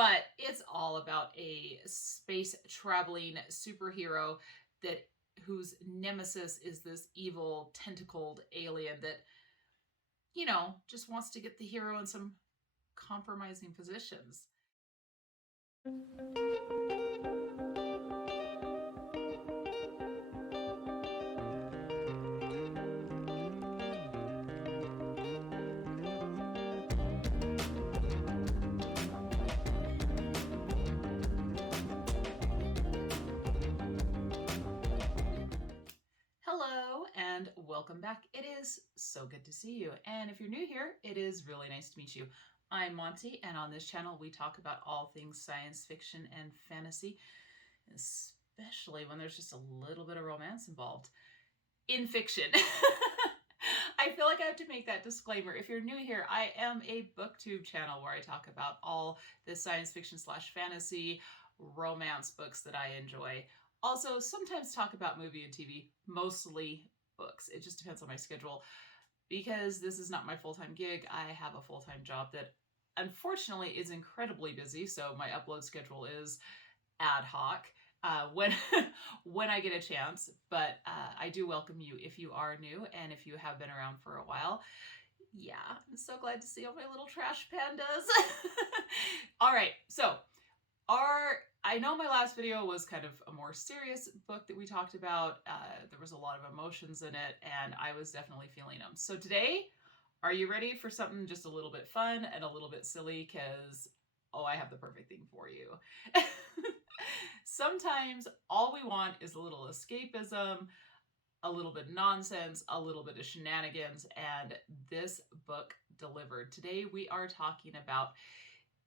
But it's all about a space traveling superhero whose nemesis is this evil tentacled alien that, just wants to get the hero in some compromising positions. Hello and welcome back. It is so good to see you. And if you're new here, it is really nice to meet you. I'm Monty, and on this channel we talk about all things science fiction and fantasy, especially when there's just a little bit of romance involved in fiction. I feel like I have to make that disclaimer. If you're new here, I am a booktube channel where I talk about all the science fiction / fantasy romance books that I enjoy. Also, sometimes talk about movie and TV, mostly books. It just depends on my schedule. Because this is not my full-time gig, I have a full-time job that unfortunately is incredibly busy, so my upload schedule is ad hoc when I get a chance. But I do welcome you if you are new and if you have been around for a while. Yeah, I'm so glad to see all my little trash pandas. All right, so I know my last video was kind of a more serious book that we talked about. There was a lot of emotions in it, and I was definitely feeling them. So today, are you ready for something just a little bit fun and a little bit silly? Because, I have the perfect thing for you. Sometimes all we want is a little escapism, a little bit of nonsense, a little bit of shenanigans, and this book delivered. Today we are talking about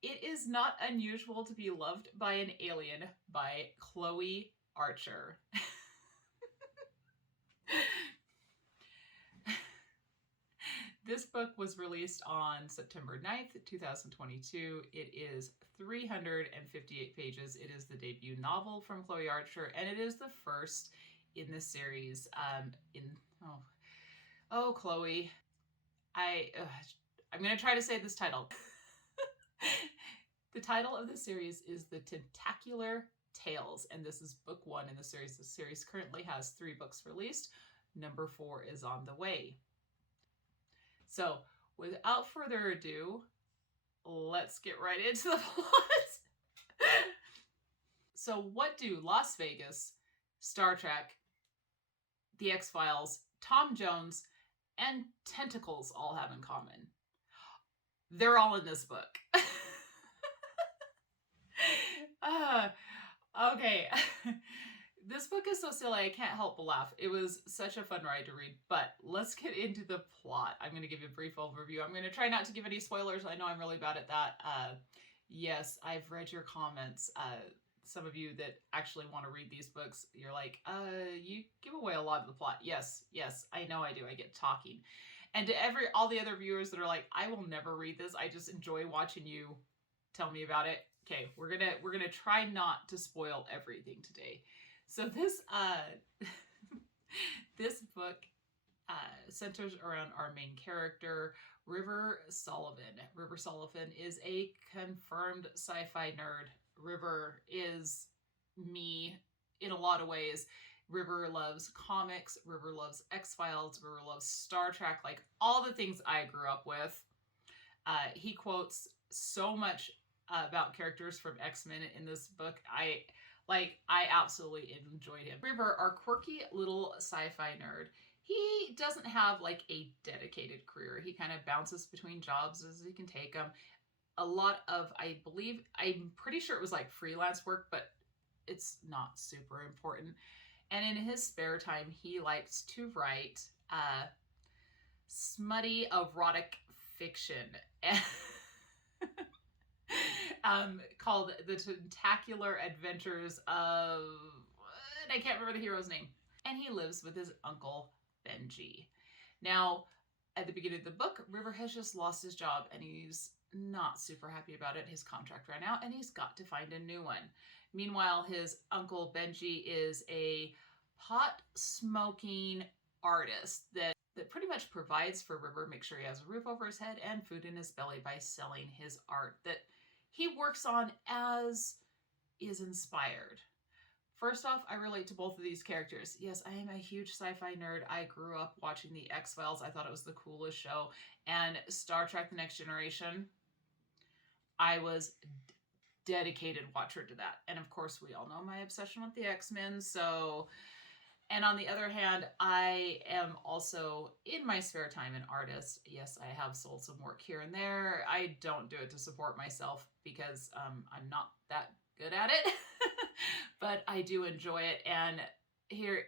It Is Not Unusual to Be Loved by an Alien by Chole Archer. This book was released on September 9th, 2022. It is 358 pages. It is the debut novel from Chole Archer, and it is the first in the series. Chole. I'm going to try to say this title. The title of the series is The Tentacle Tales, and this is book 1 in the series. The series currently has 3 books released. Number 4 is on the way. So, without further ado, let's get right into the plot. So, what do Las Vegas, Star Trek, The X-Files, Tom Jones, and tentacles all have in common? They're all in this book. Okay. This book is so silly, I can't help but laugh. It was such a fun ride to read, but let's get into the plot. I'm going to give you a brief overview. I'm going to try not to give any spoilers. I know I'm really bad at that. Yes, I've read your comments. Some of you that actually want to read these books, you're like, you give away a lot of the plot. Yes, I know I do. I get talking. And to all the other viewers that are like, I will never read this. I just enjoy watching you tell me about it. Okay, we're gonna try not to spoil everything today. So this this book centers around our main character, River Sullivan. River Sullivan is a confirmed sci-fi nerd. River is me in a lot of ways. River loves comics, River loves X-Files, River loves Star Trek, like all the things I grew up with. He quotes so much about characters from X-Men in this book. I absolutely enjoyed him. River, our quirky little sci-fi nerd, he doesn't have like a dedicated career. He kind of bounces between jobs as he can take them. A lot of, I'm pretty sure it was like freelance work, but it's not super important. And in his spare time, he likes to write smutty erotic fiction. Called The Tentacle Adventures of... I can't remember the hero's name. And he lives with his uncle, Benji. Now, at the beginning of the book, River has just lost his job and he's not super happy about it. His contract ran out and he's got to find a new one. Meanwhile, his uncle, Benji, is a pot-smoking artist that pretty much provides for River, make sure he has a roof over his head and food in his belly by selling his art that he works on as is inspired. First off, I relate to both of these characters. Yes, I am a huge sci-fi nerd. I grew up watching the X-Files. I thought it was the coolest show. And Star Trek The Next Generation, I was dedicated watcher to that. And of course, we all know my obsession with the X-Men. So, and on the other hand, I am also in my spare time an artist. Yes, I have sold some work here and there. I don't do it to support myself because I'm not that good at it, but I do enjoy it. And here,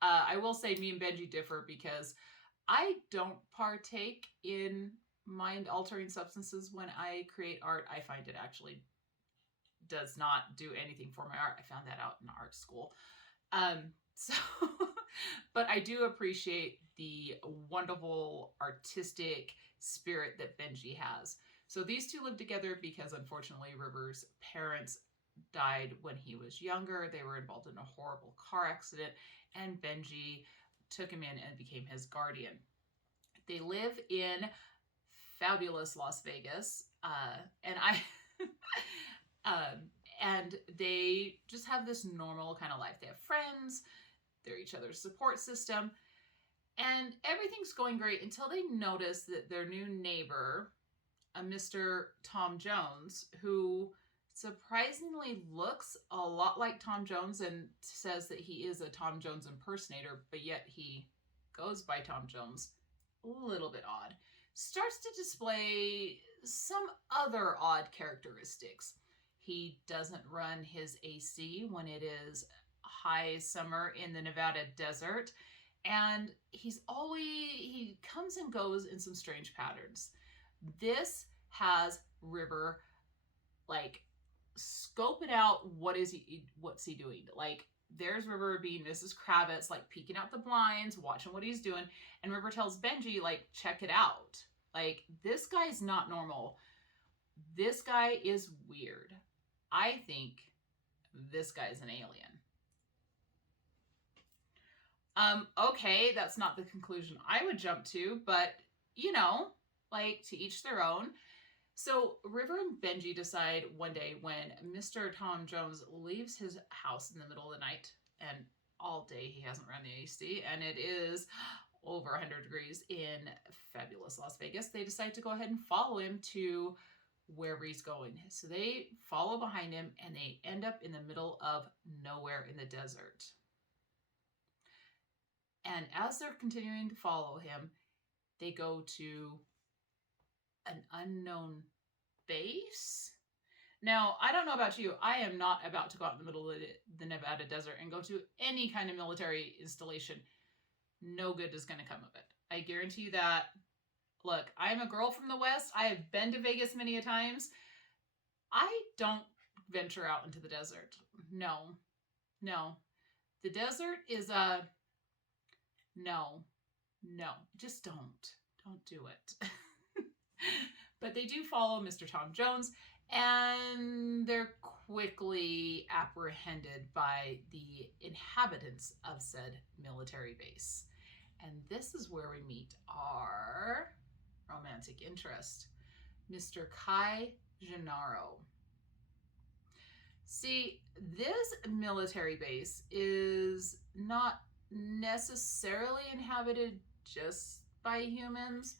I will say me and Benji differ because I don't partake in mind-altering substances when I create art. I find it actually does not do anything for my art. I found that out in art school. So, but I do appreciate the wonderful artistic spirit that Benji has. So these two live together because unfortunately River's parents died when he was younger. They were involved in a horrible car accident, and Benji took him in and became his guardian. They live in fabulous Las Vegas, and and they just have this normal kind of life. They have friends, they're each other's support system, and everything's going great until they notice that their new neighbor, a Mr. Tom Jones, who surprisingly looks a lot like Tom Jones and says that he is a Tom Jones impersonator, but yet he goes by Tom Jones, a little bit odd, starts to display some other odd characteristics. He doesn't run his AC when it is high summer in the Nevada desert, and he comes and goes in some strange patterns. This has River like scoping out what's he doing. Like, there's River being Mrs. Kravitz, like peeking out the blinds, watching what he's doing, and River tells Benji, like, check it out. Like, this guy's not normal. This guy is weird. I think this guy's an alien. Okay, that's not the conclusion I would jump to, but, you know, like, to each their own. So River and Benji decide one day when Mr. Tom Jones leaves his house in the middle of the night, and all day he hasn't run the AC, and it is over 100 degrees in fabulous Las Vegas, they decide to go ahead and follow him to wherever he's going. So they follow behind him, and they end up in the middle of nowhere in the desert. And as they're continuing to follow him, they go to an unknown base. Now, I don't know about you. I am not about to go out in the middle of the Nevada desert and go to any kind of military installation. No good is going to come of it. I guarantee you that. Look, I'm a girl from the West. I have been to Vegas many a times. I don't venture out into the desert. No. The desert is no, just don't do it. But they do follow Mr. Tom Jones, and they're quickly apprehended by the inhabitants of said military base. And this is where we meet our romantic interest, Mr. Kai Gennaro. See, this military base is not necessarily inhabited just by humans.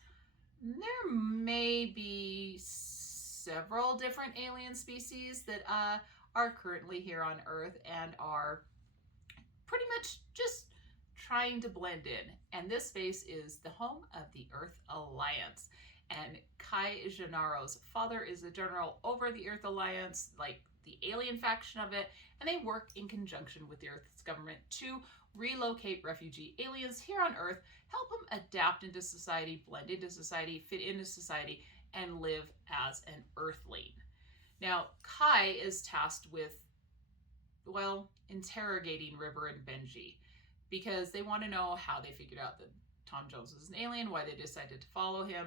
There may be several different alien species that are currently here on Earth and are pretty much just trying to blend in. And this space is the home of the Earth Alliance. And Kai Gennaro's father is the general over the Earth Alliance, like the alien faction of it, and they work in conjunction with the Earth's government to relocate refugee aliens here on Earth, help them adapt into society, blend into society, fit into society, and live as an Earthling. Now, Kai is tasked with, well, interrogating River and Benji, because they want to know how they figured out that Tom Jones was an alien, why they decided to follow him,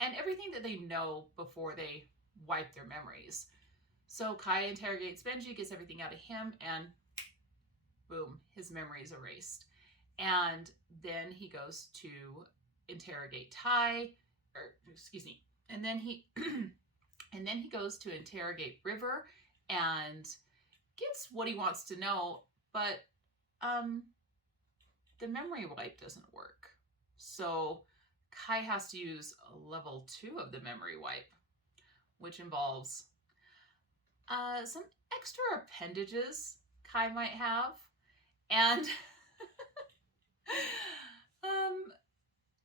and everything that they know before they wipe their memories. So Kai interrogates Benji, gets everything out of him, and boom, his memory is erased. And then he goes to interrogate and then he And then he goes to interrogate River and gets what he wants to know, but the memory wipe doesn't work. So Kai has to use level 2 of the memory wipe, which involves some extra appendages Kai might have. And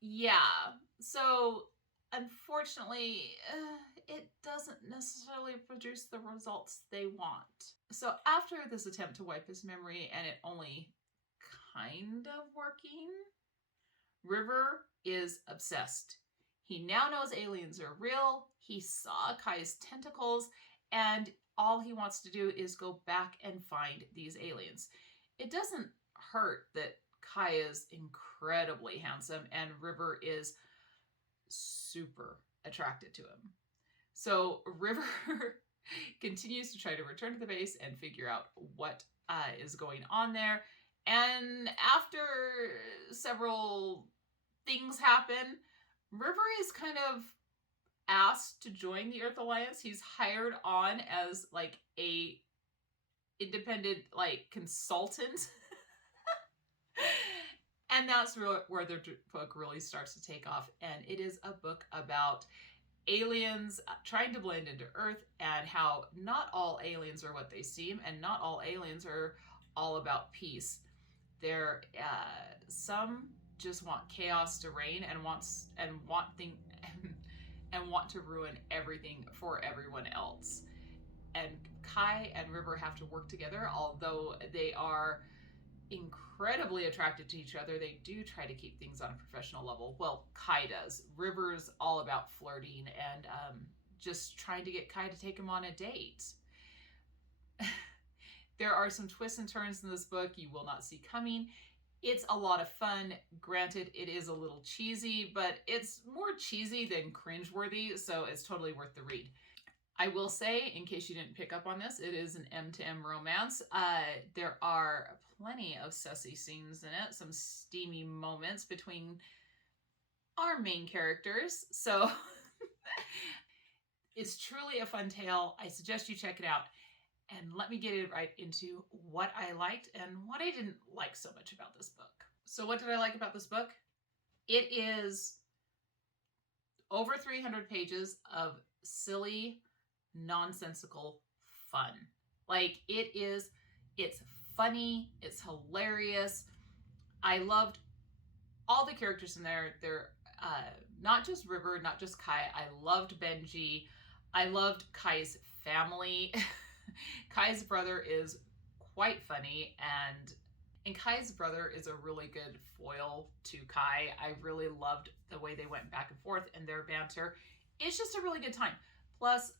yeah, so unfortunately, it doesn't necessarily produce the results they want. So after this attempt to wipe his memory and it only kind of working, River is obsessed. He now knows aliens are real. He saw Kai's tentacles, and all he wants to do is go back and find these aliens. It doesn't hurt that Kai is incredibly handsome and River is super attracted to him. So River continues to try to return to the base and figure out what is going on there. And after several things happen, River is kind of asked to join the Earth Alliance. He's hired on as like a independent like consultant. And that's where the book really starts to take off. And it is a book about aliens trying to blend into Earth and how not all aliens are what they seem, and not all aliens are all about peace. There, some just want chaos to reign and want to ruin everything for everyone else. And Kai and River have to work together, although they are incredibly attracted to each other. They do try to keep things on a professional level. Well, Kai does. River's all about flirting and just trying to get Kai to take him on a date. There are some twists and turns in this book you will not see coming. It's a lot of fun. Granted, it is a little cheesy, but it's more cheesy than cringeworthy, so it's totally worth the read. I will say, in case you didn't pick up on this, it is an M-to-M romance. There are plenty of sussy scenes in it, some steamy moments between our main characters. So it's truly a fun tale. I suggest you check it out. And let me get it right into what I liked and what I didn't like so much about this book. So what did I like about this book? It is over 300 pages of silly, nonsensical fun. Like it's funny, it's hilarious. I loved all the characters in there. They're not just River, not just Kai. I loved Benji. I loved Kai's family. Kai's brother is quite funny, and Kai's brother is a really good foil to Kai. I really loved the way they went back and forth and their banter. It's just a really good time. Plus,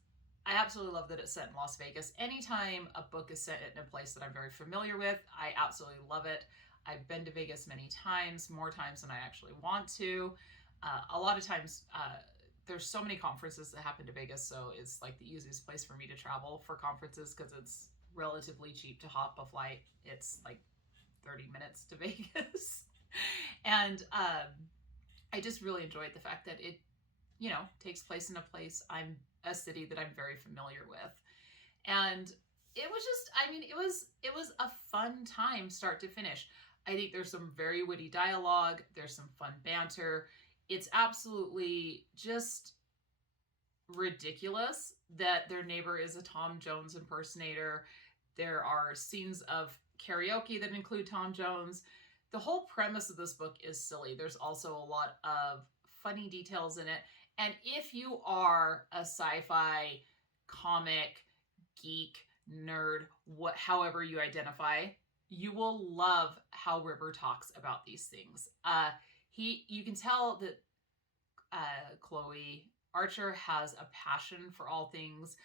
I absolutely love that it's set in Las Vegas. Anytime a book is set in a place that I'm very familiar with, I absolutely love it. I've been to Vegas many times, more times than I actually want to. A lot of times, there's so many conferences that happen to Vegas, so it's like the easiest place for me to travel for conferences because it's relatively cheap to hop a flight. It's like 30 minutes to Vegas. And I just really enjoyed the fact that it, takes place in a city that I'm very familiar with. And it was just, it was a fun time start to finish. I think there's some very witty dialogue. There's some fun banter. It's absolutely just ridiculous that their neighbor is a Tom Jones impersonator. There are scenes of karaoke that include Tom Jones. The whole premise of this book is silly. There's also a lot of funny details in it. And if you are a sci-fi comic geek, nerd, however you identify, you will love how River talks about these things. You can tell that Chole Archer has a passion for all things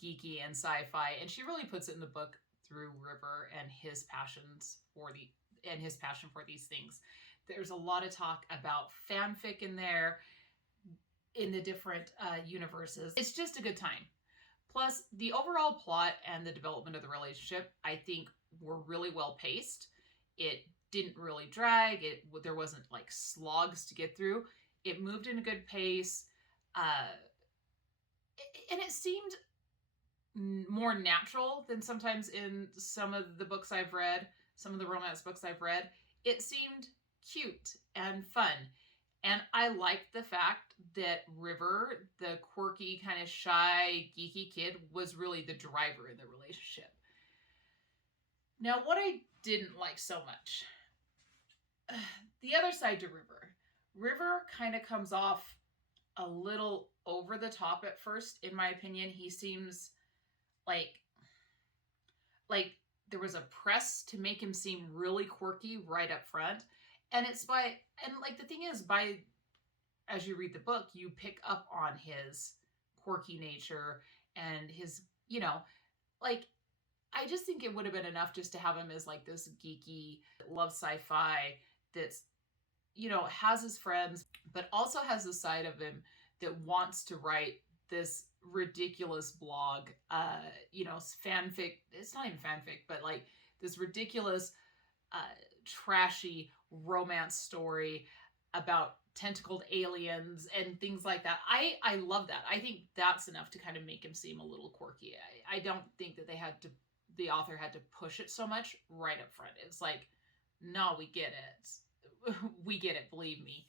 geeky and sci-fi, and she really puts it in the book through River and his passion for these things. There's a lot of talk about fanfic in there, in the different universes. It's just a good time. Plus, the overall plot and the development of the relationship, I think, were really well paced. It didn't really drag. There wasn't like slogs to get through. It moved in a good pace. and it seemed more natural than sometimes in some of the books I've read, some of the romance books I've read. It seemed cute and fun. And I liked the fact that River, the quirky, kind of shy, geeky kid, was really the driver in the relationship. Now, what I didn't like so much, the other side to River. River kind of comes off a little over the top at first, in my opinion. He seems like there was a press to make him seem really quirky right up front. And it's the thing is, as you read the book, you pick up on his quirky nature and his, I just think it would have been enough just to have him as like this geeky, loves sci-fi, that's, has his friends, but also has a side of him that wants to write this ridiculous blog, fanfic. It's not even fanfic, but like this ridiculous, trashy romance story about tentacled aliens and things like that. I love that. I think that's enough to kind of make him seem a little quirky. I don't think that the author had to push it so much right up front. It's like, no, we get it. We get it, believe me.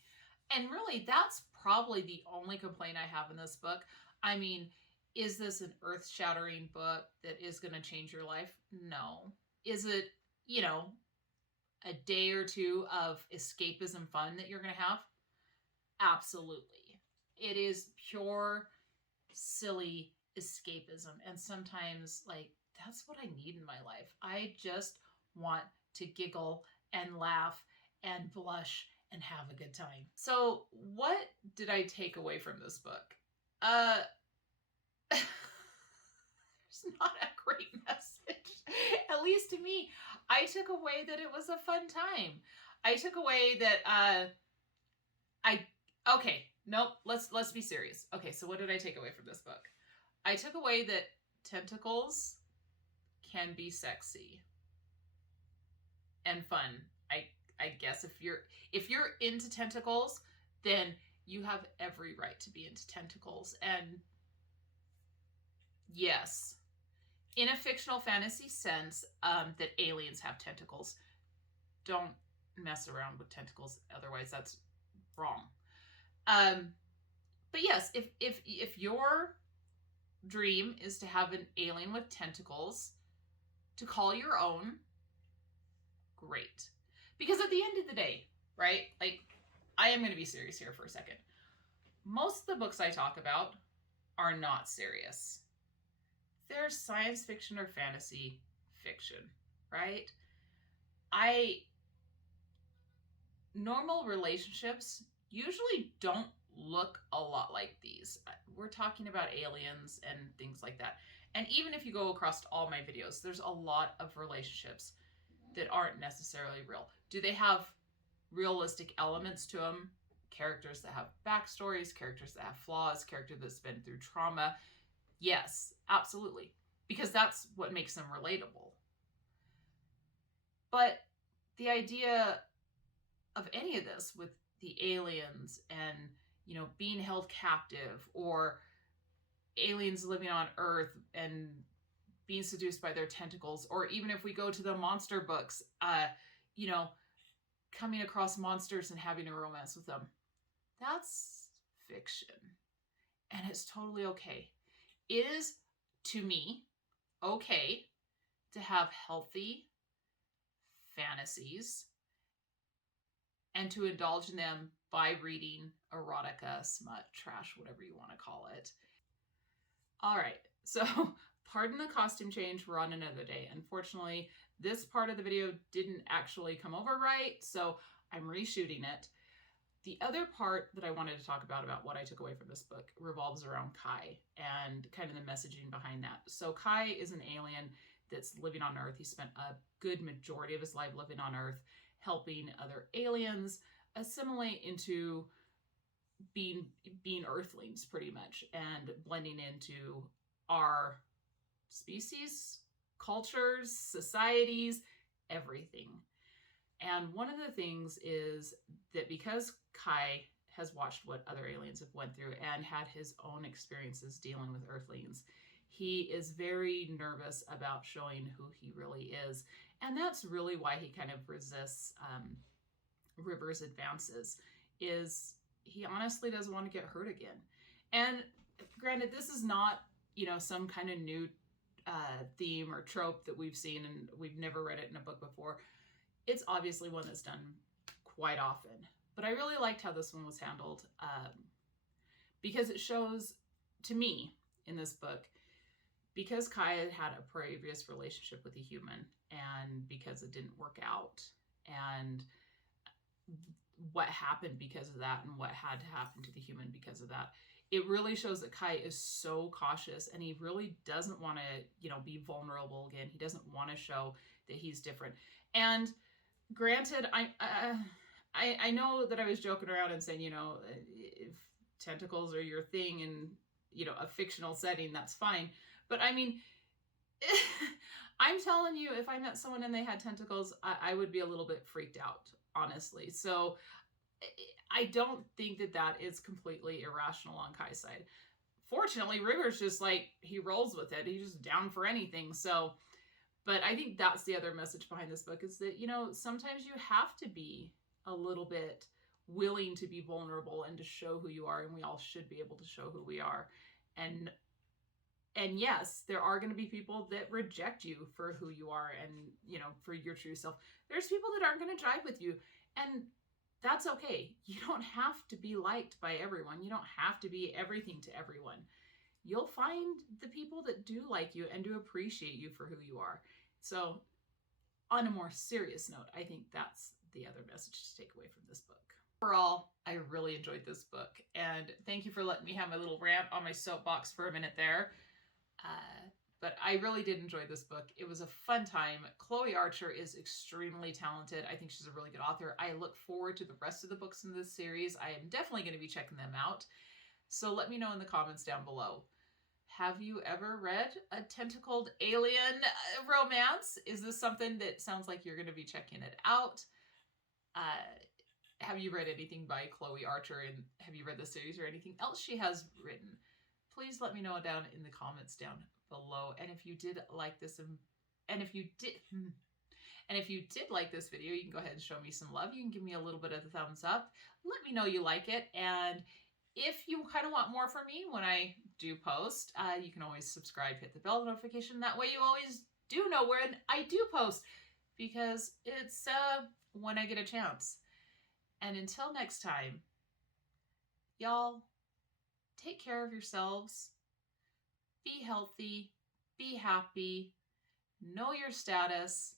And really, that's probably the only complaint I have in this book. I mean, is this an earth-shattering book that is going to change your life? No. Is it, a day or two of escapism fun that you're going to have? Absolutely. It is pure, silly escapism. And sometimes, that's what I need in my life. I just want to giggle and laugh and blush and have a good time. So what did I take away from this book? There's not a great message. At least to me. I took away that it was a fun time. I took away that let's be serious. Okay, so what did I take away from this book? I took away that tentacles can be sexy and fun. I guess if you're into tentacles, then you have every right to be into tentacles. And yes, in a fictional fantasy sense, that aliens have tentacles. Don't mess around with tentacles, otherwise that's wrong. But yes, if your dream is to have an alien with tentacles to call your own, great. Because at the end of the day, right? I am going to be serious here for a second. Most of the books I talk about are not serious. They're science fiction or fantasy fiction, right? Normal relationships usually don't look a lot like these. We're talking about aliens and things like that. And even if you go across all my videos, there's a lot of relationships that aren't necessarily real. Do they have realistic elements to them? Characters that have backstories, characters that have flaws, character that's been through trauma. Yes, absolutely. Because that's what makes them relatable. But the idea of any of this with the aliens and, being held captive, or aliens living on Earth and being seduced by their tentacles, or even if we go to the monster books, coming across monsters and having a romance with them. That's fiction. And it's totally okay. It is, to me, okay to have healthy fantasies and to indulge in them by reading erotica, smut, trash, whatever you want to call it. All right, so pardon the costume change. We're on another day. Unfortunately, this part of the video didn't actually come over right, so I'm reshooting it. The other part that I wanted to talk about what I took away from this book revolves around Kai and kind of the messaging behind that. So Kai is an alien that's living on Earth. He spent a good majority of his life living on Earth, helping other aliens assimilate into being Earthlings pretty much, and blending into our species, cultures, societies, everything. And one of the things is that because Kai has watched what other aliens have went through and had his own experiences dealing with Earthlings. He is very nervous about showing who he really is. And that's really why he kind of resists River's advances, is he honestly doesn't want to get hurt again. And granted, this is not, some kind of new theme or trope that we've seen and we've never read it in a book before. It's obviously one that's done quite often. But I really liked how this one was handled because it shows, to me, in this book, because Kai had a previous relationship with a human and because it didn't work out and what happened because of that and what had to happen to the human because of that, it really shows that Kai is so cautious and he really doesn't want to, be vulnerable again. He doesn't want to show that he's different. And granted, I know that I was joking around and saying, if tentacles are your thing in, a fictional setting, that's fine. But I mean, I'm telling you, if I met someone and they had tentacles, I would be a little bit freaked out, honestly. So I don't think that is completely irrational on Kai's side. Fortunately, River's just like, he rolls with it. He's just down for anything. So, but I think that's the other message behind this book is that, sometimes you have to be a little bit willing to be vulnerable and to show who you are. And we all should be able to show who we are. And yes, there are going to be people that reject you for who you are and, for your true self. There's people that aren't going to jive with you. And that's okay. You don't have to be liked by everyone. You don't have to be everything to everyone. You'll find the people that do like you and do appreciate you for who you are. So on a more serious note, I think that's the other message to take away from this book. Overall, I really enjoyed this book. And thank you for letting me have my little rant on my soapbox for a minute there. But I really did enjoy this book. It was a fun time. Chole Archer is extremely talented. I think she's a really good author. I look forward to the rest of the books in this series. I am definitely going to be checking them out. So let me know in the comments down below. Have you ever read a tentacled alien romance? Is this something that sounds like you're going to be checking it out? Have you read anything by Chole Archer, and have you read the series or anything else she has written? Please let me know down in the comments down below. And if you did like this, and if you did like this video, you can go ahead and show me some love. You can give me a little bit of a thumbs up. Let me know you like it. And if you kind of want more from me when I do post, you can always subscribe, hit the bell notification. That way you always do know when I do post, because it's when I get a chance. And until next time, y'all, take care of yourselves, be healthy, be happy, know your status,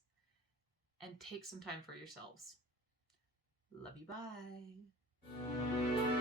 and take some time for yourselves. Love you, bye.